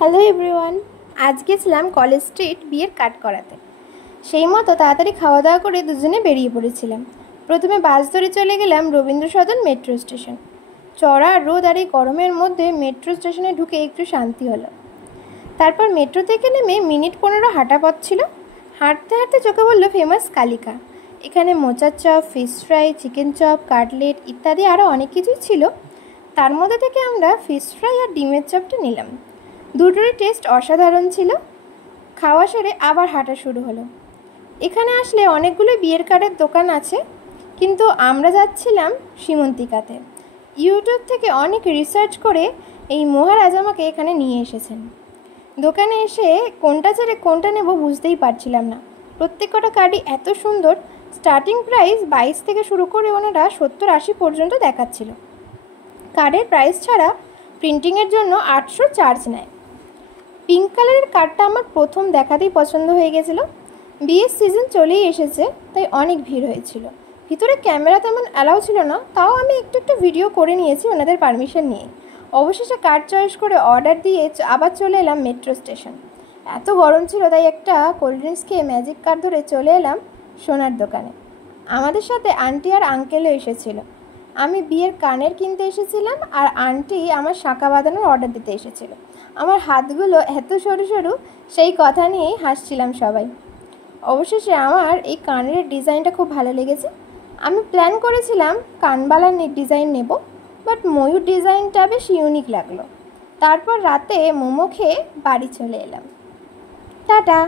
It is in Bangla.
Hello everyone. আজ গেছিলাম কলেজ স্ট্রিট বিয়ের কাট করাতে। সেই মতো তাড়াতাড়ি খাওয়া দাওয়া করে দুজনে বেরিয়ে পড়েছিলাম। প্রথমে বাস ধরে চলে গেলাম রবীন্দ্র সদন মেট্রো স্টেশন। চড়া রোদ আর এই গরমের মধ্যে মেট্রো স্টেশনে ঢুকে একটু শান্তি হলো। তারপর মেট্রো থেকে নেমে মিনিট 15 হাঁটা পথ ছিল। হাঁটতে হাঁটতে চোখে বললো ফেমাস কালিকা। এখানে মোচার chop, fish fry, chicken chop, cutlet ইত্যাদি আরও অনেক কিছুই ছিল। তার মধ্যে থেকে আমরা ফিশ ফ্রাই আর ডিমের চপটা নিলাম। দুটোরই টেস্ট অসাধারণ ছিল। খাওয়া সেরে আবার হাঁটা শুরু হলো। এখানে আসলে অনেকগুলো বিয়ের কার্ডের দোকান আছে, কিন্তু আমরা যাচ্ছিলাম সীমন্তিকাতে। ইউটিউব থেকে অনেক রিসার্চ করে এই মহারাজ আমাকে এখানে নিয়ে এসেছেন। দোকানে এসে কোনটা ছেড়ে কোনটা নেব বুঝতেই পারছিলাম না। প্রত্যেকটা কার্ডই এত সুন্দর। স্টার্টিং প্রাইস 22 থেকে শুরু করে ওনারা 70-80 পর্যন্ত দেখাচ্ছিল। কার্ডের প্রাইস ছাড়া প্রিন্টিংয়ের জন্য 800 চার্জ নেয়। পিঙ্ক কালারের কার্ডটা আমার প্রথম দেখাতেই পছন্দ হয়ে গেছিলো। বিয়ের সিজন চলেই এসেছে, তাই অনেক ভিড় হয়েছিল। ভিতরে ক্যামেরা তেমন অ্যালাউ ছিল না, তাও আমি একটু ভিডিও করে নিয়েছি ওনাদের পারমিশন নিয়ে। অবশেষে কার্ড চয়েস করে অর্ডার দিয়ে আবার চলে এলাম মেট্রো স্টেশন। এত গরম ছিল, তাই একটা কোল্ড ড্রিঙ্কস খেয়ে ম্যাজিক কার্ড ধরে চলে এলাম সোনার দোকানে। আমাদের সাথে আন্টি আর আঙ্কেলও এসেছিল। আমি বিয়ের কানের কিনতে এসেছিলাম, আর আন্টি আমার শাঁখা বাঁধানোর অর্ডার দিতে এসেছিল। আমার হাতগুলো এত সরু সরু, সেই কথা নিয়েই হাসছিলাম সবাই। অবশেষে আমার এই কানের ডিজাইনটা খুব ভালো লেগেছে। আমি প্ল্যান করেছিলাম কানবালার ডিজাইন নেব, বাট ময়ূর ডিজাইনটা বেশ ইউনিক লাগলো। তারপর রাতে মোমো খেয়ে বাড়ি চলে এলাম। টাটা।